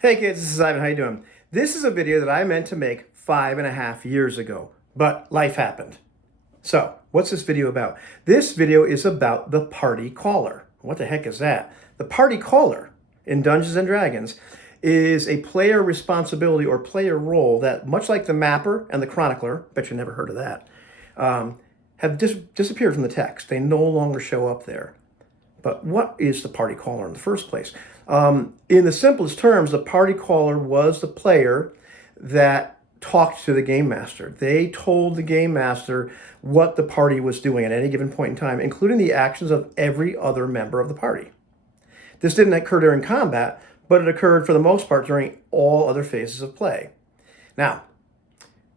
Hey kids, this is Ivan. How you doing? This is a video that I meant to make 5.5 years ago, but life happened. So, what's this video about? This video is about the Party Caller. What the heck is that? The Party Caller in Dungeons and Dragons is a player responsibility or player role that, much like the Mapper and the Chronicler, bet you never heard of that, have disappeared from the text. They no longer show up there. But what is the party caller in the first place? In the simplest terms, the party caller was the player that talked to the game master. They told the game master what the party was doing at any given point in time, including the actions of every other member of the party. This didn't occur during combat, but it occurred for the most part during all other phases of play. Now,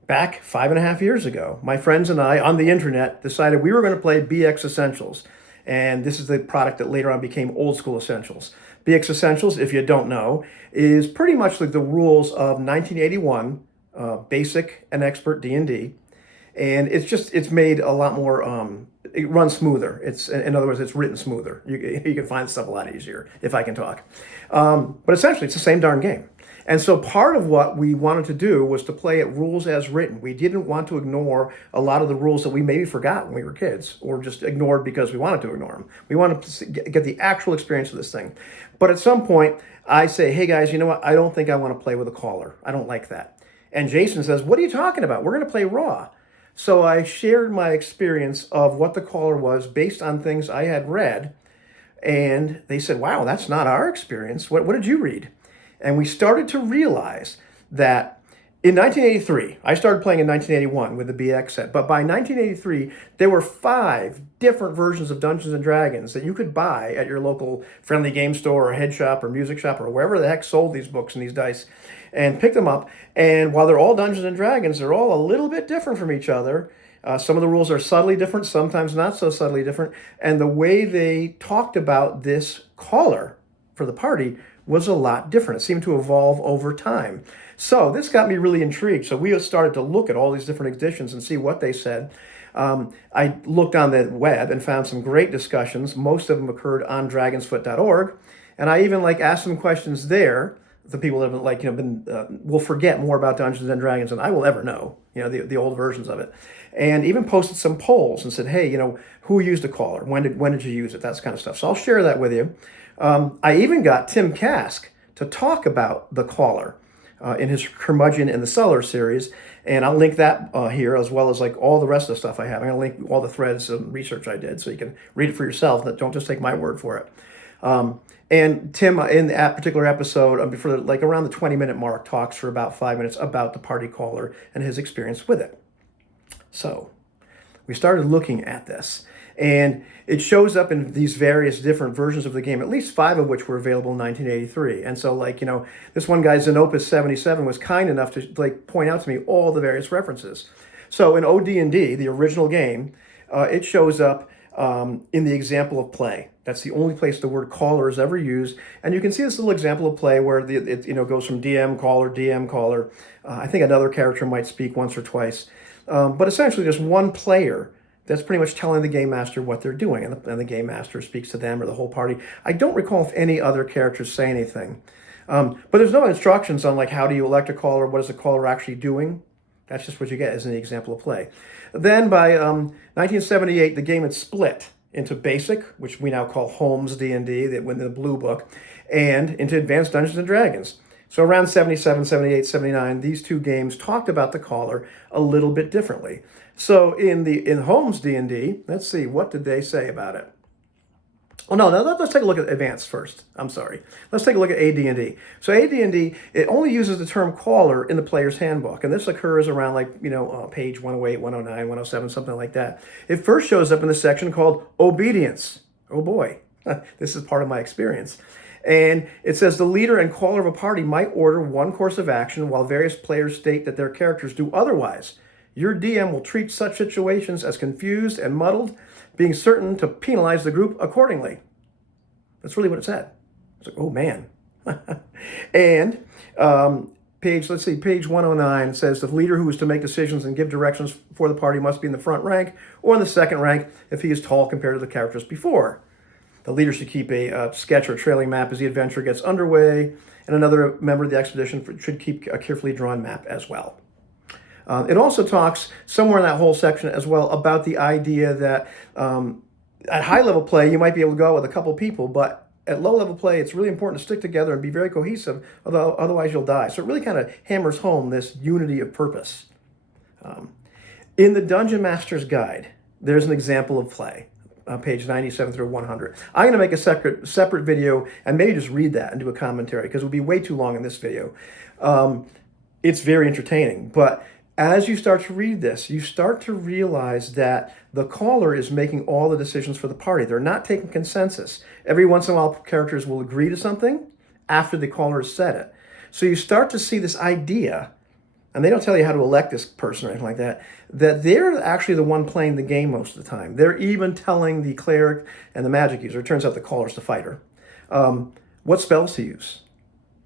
back 5.5 years ago, my friends and I on the internet decided we were going to play BX Essentials. And this is the product that later on became Old School Essentials. BX Essentials, if you don't know, is pretty much like the rules of 1981 basic and expert D&D. And it's made a lot more, it runs smoother. In other words, it's written smoother. You can find stuff a lot easier if I can talk. But essentially, it's the same darn game. And so part of what we wanted to do was to play it rules as written. We didn't want to ignore a lot of the rules that we maybe forgot when we were kids or just ignored because we wanted to ignore them. We wanted to get the actual experience of this thing. But at some point, I say, hey guys, you know what? I don't think I want to play with a caller. I don't like that. And Jason says, what are you talking about? We're going to play raw. So I shared my experience of what the caller was based on things I had read. And they said, wow, that's not our experience. What did you read? And we started to realize that in 1983, I started playing in 1981 with the BX set, but by 1983, there were 5 different versions of Dungeons and Dragons that you could buy at your local friendly game store or head shop or music shop or wherever the heck sold these books and these dice, and pick them up. And while they're all Dungeons and Dragons, they're all a little bit different from each other. Some of the rules are subtly different, sometimes not so subtly different. And the way they talked about this caller for the party was a lot different. It seemed to evolve over time. So this got me really intrigued. So we started to look at all these different editions and see what they said. I looked on the web and found some great discussions. Most of them occurred on dragonsfoot.org. And I even asked some questions there. The people that have will forget more about Dungeons and Dragons than I will ever know, the old versions of it. And even posted some polls and said, hey, who used a caller? When did you use it? That kind of stuff. So I'll share that with you. I even got Tim Kask to talk about the caller in his Curmudgeon in the Cellar series, and I'll link that here as well as all the rest of the stuff I have. I'm going to link all the threads and research I did so you can read it for yourself. Don't just take my word for it. And Tim, in that particular episode, for around the 20-minute mark, talks for about 5 minutes about the party caller and his experience with it. So we started looking at this. And it shows up in these various different versions of the game, at least 5 of which were available in 1983. And so, this one guy, Xenopus 77, was kind enough to point out to me all the various references. So in OD&D, the original game, it shows up in the example of play. That's the only place the word caller is ever used. And you can see this little example of play where it goes from DM caller. I think another character might speak once or twice. But essentially, there's one player that's pretty much telling the game master what they're doing, and the game master speaks to them or the whole party. I don't recall if any other characters say anything. But there's no instructions on how do you elect a caller, what is the caller actually doing. That's just what you get as an example of play. Then by 1978, the game had split into Basic, which we now call Holmes D&D, that went in the Blue Book, and into Advanced Dungeons and Dragons. So around 77, 78, 79, these 2 games talked about the caller a little bit differently. So in Holmes D&D, let's see, what did they say about it? Oh, no, let's take a look at Advanced first. I'm sorry. Let's take a look at AD&D. So AD&D, it only uses the term caller in the player's handbook. And this occurs around page 108, 109, 107, something like that. It first shows up in the section called Obedience. Oh boy, this is part of my experience. And it says the leader and caller of a party might order one course of action while various players state that their characters do otherwise. Your DM will treat such situations as confused and muddled, being certain to penalize the group accordingly. That's really what it said. It's oh man. And page 109 says the leader who is to make decisions and give directions for the party must be in the front rank or in the second rank if he is tall compared to the characters before. The leader should keep a sketch or trailing map as the adventure gets underway. and another member of the expedition should keep a carefully drawn map as well. It also talks somewhere in that whole section as well about the idea that at high level play, you might be able to go out with a couple people, but at low level play, it's really important to stick together and be very cohesive, although otherwise you'll die. So it really kind of hammers home this unity of purpose. In the Dungeon Master's Guide, there's an example of play, page 97 through 100. I'm going to make a separate video and maybe just read that and do a commentary because it would be way too long in this video. It's very entertaining, but as you start to read this, you start to realize that the caller is making all the decisions for the party. They're not taking consensus. Every once in a while, characters will agree to something after the caller has said it. So you start to see this idea, and they don't tell you how to elect this person or anything like that, that they're actually the one playing the game most of the time. They're even telling the cleric and the magic user, it turns out the caller's the fighter, what spells to use.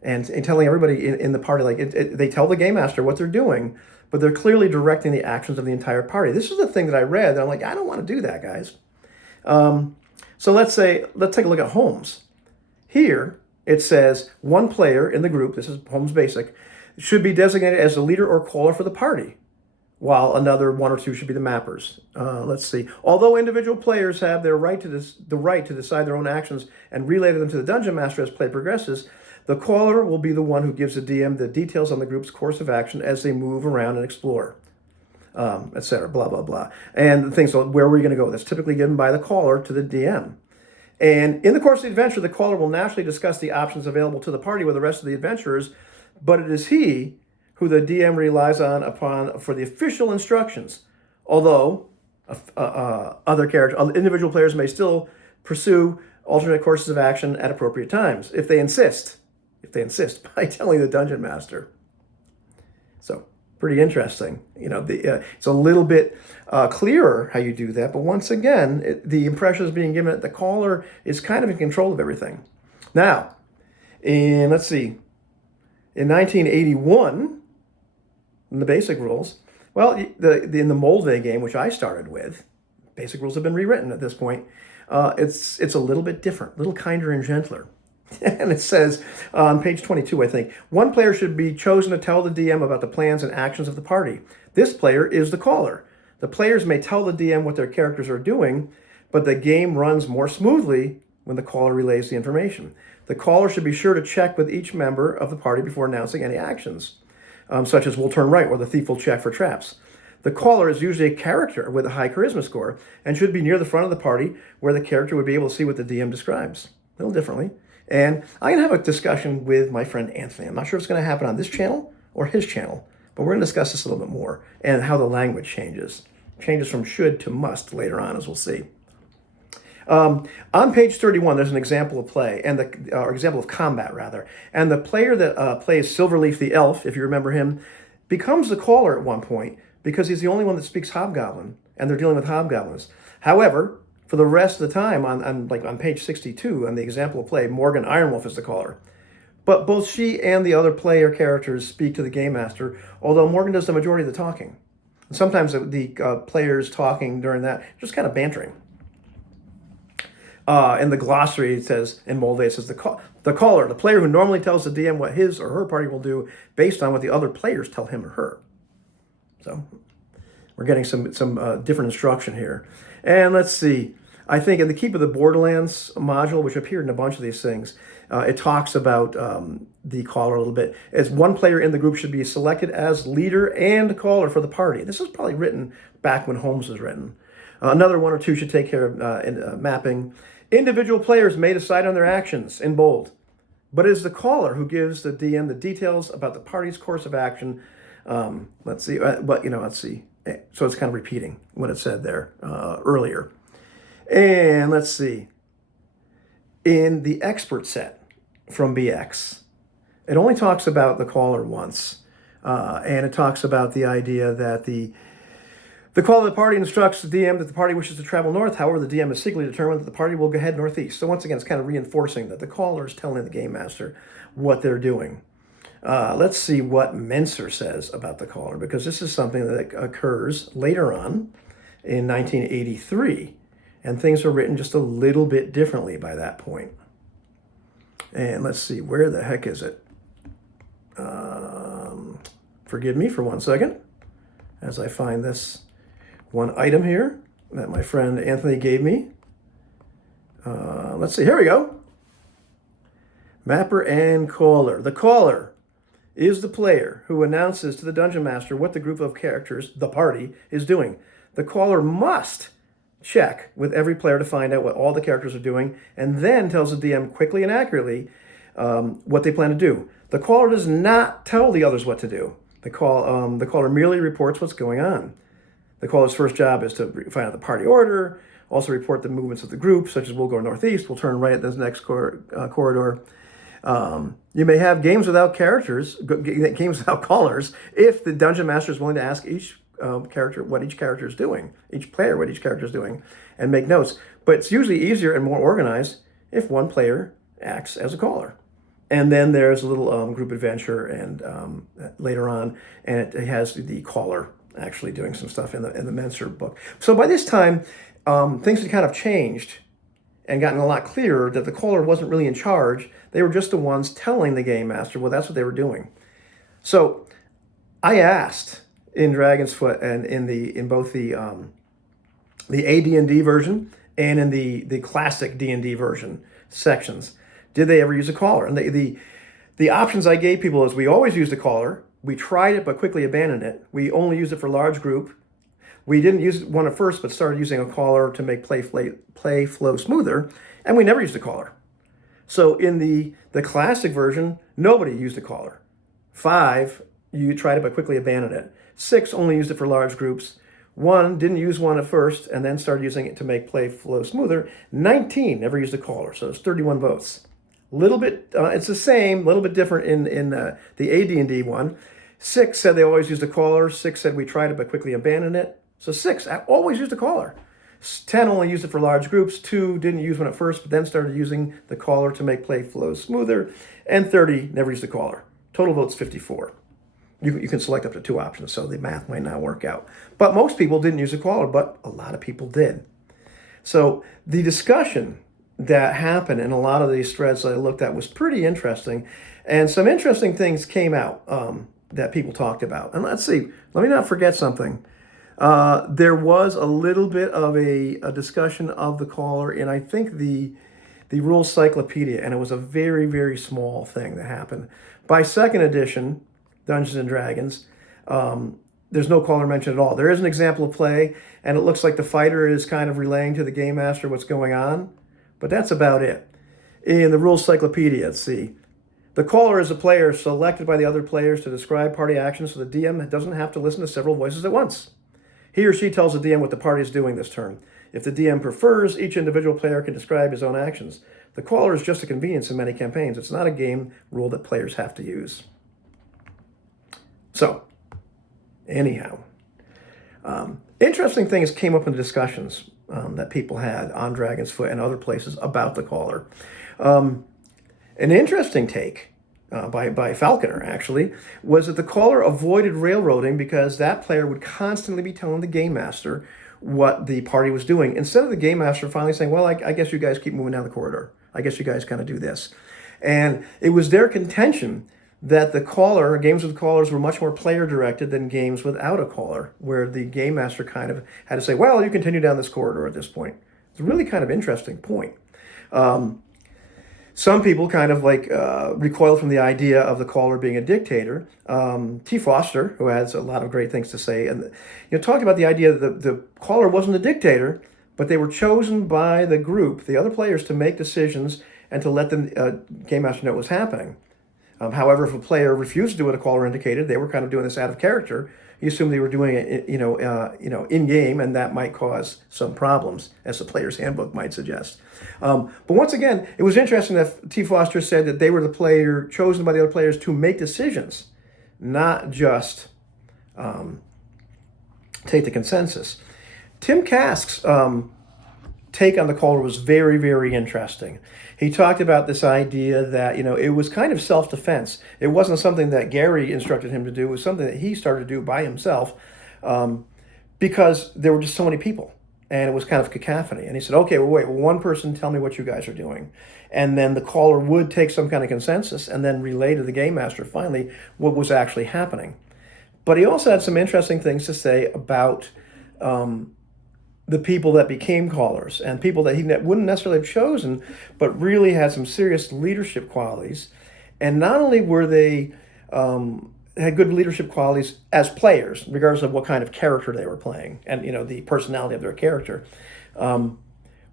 And telling everybody in the party, they tell the game master what they're doing, but they're clearly directing the actions of the entire party. This is the thing that I read that I'm like, I don't want to do that, guys. So let's take a look at Holmes. Here, it says one player in the group, this is Holmes Basic, should be designated as the leader or caller for the party, while another one or two should be the mappers. Let's see. Although individual players have the right to decide their own actions and relay them to the Dungeon Master as play progresses, the caller will be the one who gives the DM the details on the group's course of action as they move around and explore, etc., blah, blah, blah. And things like, where are we going to go? That's typically given by the caller to the DM. And in the course of the adventure, the caller will naturally discuss the options available to the party with the rest of the adventurers, but it is he who the DM relies upon for the official instructions. Although individual players may still pursue alternate courses of action at appropriate times if they insist by telling the dungeon master. So pretty interesting. It's a little bit clearer how you do that, but once again, the impression is being given that the caller is kind of in control of everything. Now, in 1981, in the basic rules, well, in the Moldvay game, which I started with, basic rules have been rewritten at this point. It's a little bit different, a little kinder and gentler. And it says on page 22, I think, one player should be chosen to tell the DM about the plans and actions of the party. This player is the caller. The players may tell the DM what their characters are doing, but the game runs more smoothly when the caller relays the information. The caller should be sure to check with each member of the party before announcing any actions, such as we'll turn right or the thief will check for traps. The caller is usually a character with a high charisma score and should be near the front of the party where the character would be able to see what the DM describes, a little differently. And I'm going to have a discussion with my friend Anthony. I'm not sure if it's going to happen on this channel or his channel, but we're going to discuss this a little bit more and how the language changes from should to must later on, as we'll see. On page 31, there's an example of play, and example of combat, rather. And the player that plays Silverleaf the Elf, if you remember him, becomes the caller at one point because he's the only one that speaks Hobgoblin, and they're dealing with Hobgoblins. However, for the rest of the time, on page 62, on the example of play, Morgan Ironwolf is the caller. But both she and the other player characters speak to the Game Master, although Morgan does the majority of the talking. And sometimes the players talking during that, just kind of bantering. In the glossary, it says, in Moldvay, it says, the caller, the player who normally tells the DM what his or her party will do based on what the other players tell him or her. So we're getting some different instruction here. And let's see, I think in the Keep of the Borderlands module, which appeared in a bunch of these things, it talks about the caller a little bit. As one player in the group should be selected as leader and caller for the party. This was probably written back when Holmes was written. Another one or two should take care of mapping. Individual players may decide on their actions in bold, but it is the caller who gives the DM the details about the party's course of action. Let's see. So it's kind of repeating what it said there earlier. And let's see. In the expert set from BX, it only talks about the caller once. And it talks about the idea that the caller of the party instructs the DM that the party wishes to travel north. However, the DM is secretly determined that the party will head northeast. So once again, it's kind of reinforcing that the caller is telling the Game Master what they're doing. Let's see what Menser says about the caller, because this is something that occurs later on in 1983, and things are written just a little bit differently by that point. And let's see, where the heck is it? Forgive me for 1 second as I find this one item here that my friend Anthony gave me. Let's see, here we go. Mapper and caller. The caller is the player who announces to the dungeon master what the group of characters, the party, is doing. The caller must check with every player to find out what all the characters are doing, and then tells the DM quickly and accurately what they plan to do. The caller does not tell the others what to do. The caller merely reports what's going on. The caller's first job is to find out the party order, also report the movements of the group, such as we'll go northeast, we'll turn right at this next corridor. You may have games without characters, games without callers, if the dungeon master is willing to ask each character what each character is doing, each player what each character is doing, and make notes. But it's usually easier and more organized if one player acts as a caller. And then there's a little group adventure, and later on, and it has the caller actually doing some stuff in the Menser book. So by this time, things had kind of changed and gotten a lot clearer that the caller wasn't really in charge. They were just the ones telling the game master, well, that's what they were doing. So I asked in Dragon's Foot and in both the AD&D version and in the classic D&D version sections, did they ever use a caller? And the options I gave people is we always used a caller. We tried it but quickly abandoned it. We only used it for large group. We didn't use one at first but started using a caller to make play flow smoother, and we never used a caller. So in the classic version, nobody used a caller. 5, you tried it but quickly abandoned it. 6 only used it for large groups. 1 didn't use one at first and then started using it to make play flow smoother. 19 never used a caller, so it's 31 votes. Little bit, it's the same, a little bit different in the AD&D one. 6 said they always used a caller. 6 said we tried it but quickly abandoned it. So 6 always used a caller. 10 only used it for large groups. 2 didn't use one at first, but then started using the caller to make play flow smoother. And 30 never used a caller. Total votes 54. You can select up to 2 options, so the math might not work out. But most people didn't use a caller, but a lot of people did. So the discussion that happened in a lot of these threads that I looked at was pretty interesting. And some interesting things came out that people talked about. And let's see, let me not forget something. There was a little bit of a discussion of the caller in, I think, the Rules Cyclopedia, and it was a very, very small thing that happened. By second edition, Dungeons and Dragons, there's no caller mentioned at all. There is an example of play, and it looks like the fighter is kind of relaying to the game master what's going on, but that's about it. In the Rules Cyclopedia, let's see. The caller is a player selected by the other players to describe party actions, so the DM doesn't have to listen to several voices at once. He or she tells the DM what the party is doing this turn. If the DM prefers, each individual player can describe his own actions. The caller is just a convenience in many campaigns. It's not a game rule that players have to use. So, anyhow, interesting things came up in the discussions that people had on Dragon's Foot and other places about the caller. An interesting take by Falconer, actually, was that the caller avoided railroading because that player would constantly be telling the game master what the party was doing, instead of the game master finally saying, well, I guess you guys keep moving down the corridor. I guess you guys kind of do this. And it was their contention that the caller, games with callers were much more player-directed than games without a caller, where the game master kind of had to say, well, you continue down this corridor at this point. It's a really kind of interesting point. Some people kind of recoil from the idea of the caller being a dictator. T. Foster, who has a lot of great things to say, and talked about the idea that the caller wasn't a dictator, but they were chosen by the group, the other players, to make decisions and to let the game master know what was happening. However, if a player refused to do what a caller indicated, they were kind of doing this out of character. You assume they were doing it, in game, and that might cause some problems, as the player's handbook might suggest. But once again, it was interesting that T. Foster said that they were the player chosen by the other players to make decisions, not just take the consensus. Tim Kask's take on the caller was very, very interesting. He talked about this idea that, it was kind of self-defense. It wasn't something that Gary instructed him to do. It was something that he started to do by himself because there were just so many people. and it was kind of cacophony. And he said, okay, well, wait, well, one person tell me what you guys are doing. And then the caller would take some kind of consensus and then relay to the game master finally what was actually happening. But he also had some interesting things to say about the people that became callers and people that he wouldn't necessarily have chosen, but really had some serious leadership qualities. And not only were they had good leadership qualities as players, regardless of what kind of character they were playing, and the personality of their character.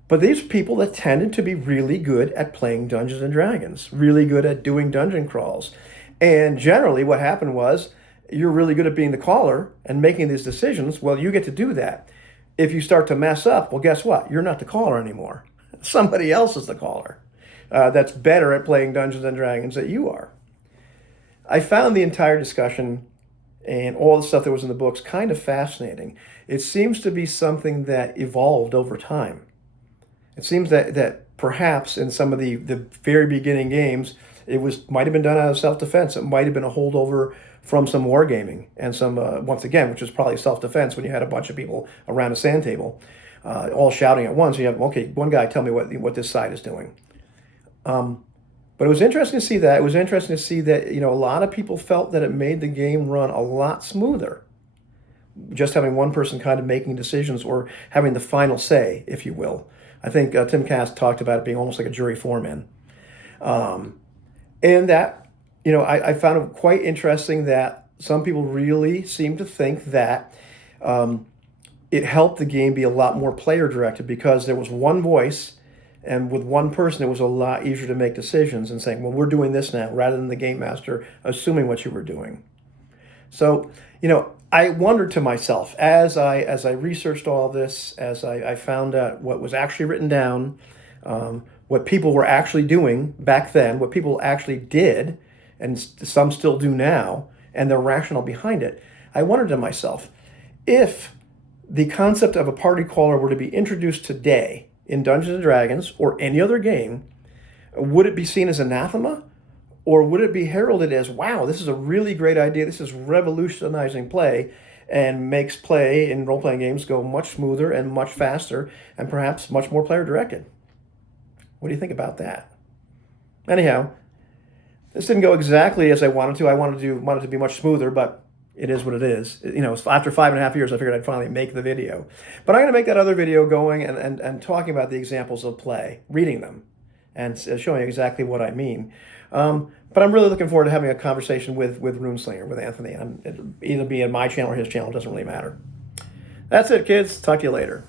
But these people that tended to be really good at playing Dungeons and Dragons, really good at doing dungeon crawls. And generally what happened was, you're really good at being the caller and making these decisions. Well, you get to do that. If you start to mess up, well, guess what? You're not the caller anymore. Somebody else is the caller that's better at playing Dungeons and Dragons than you are. I found the entire discussion and all the stuff that was in the books kind of fascinating. It seems to be something that evolved over time. It seems that perhaps in some of the very beginning games, might have been done out of self-defense. It might have been a holdover from some wargaming and some, once again, which was probably self-defense when you had a bunch of people around a sand table, all shouting at once. You have, okay, one guy tell me what this side is doing. But it was interesting to see that. It was interesting to see that, a lot of people felt that it made the game run a lot smoother. Just having one person kind of making decisions or having the final say, if you will. I think Tim Cass talked about it being almost like a jury foreman. And that, I found it quite interesting that some people really seem to think that it helped the game be a lot more player-directed because there was one voice, and with one person, it was a lot easier to make decisions and saying, well, we're doing this now, rather than the game master assuming what you were doing. So, I wondered to myself, as I researched all this, as I found out what was actually written down, what people were actually doing back then, what people actually did, and some still do now, and the rationale behind it, I wondered to myself, if the concept of a party caller were to be introduced today in Dungeons & Dragons or any other game, would it be seen as anathema? Or would it be heralded as, wow, this is a really great idea, this is revolutionizing play, and makes play in role-playing games go much smoother and much faster, and perhaps much more player-directed? What do you think about that? Anyhow, this didn't go exactly as I wanted to. I wanted it to be much smoother, but it is what it is. After 5.5 years, I figured I'd finally make the video. But I'm going to make that other video going and talking about the examples of play, reading them, and showing you exactly what I mean. But I'm really looking forward to having a conversation with Runeslinger, with Anthony. It'll either be in my channel or his channel. It doesn't really matter. That's it, kids. Talk to you later.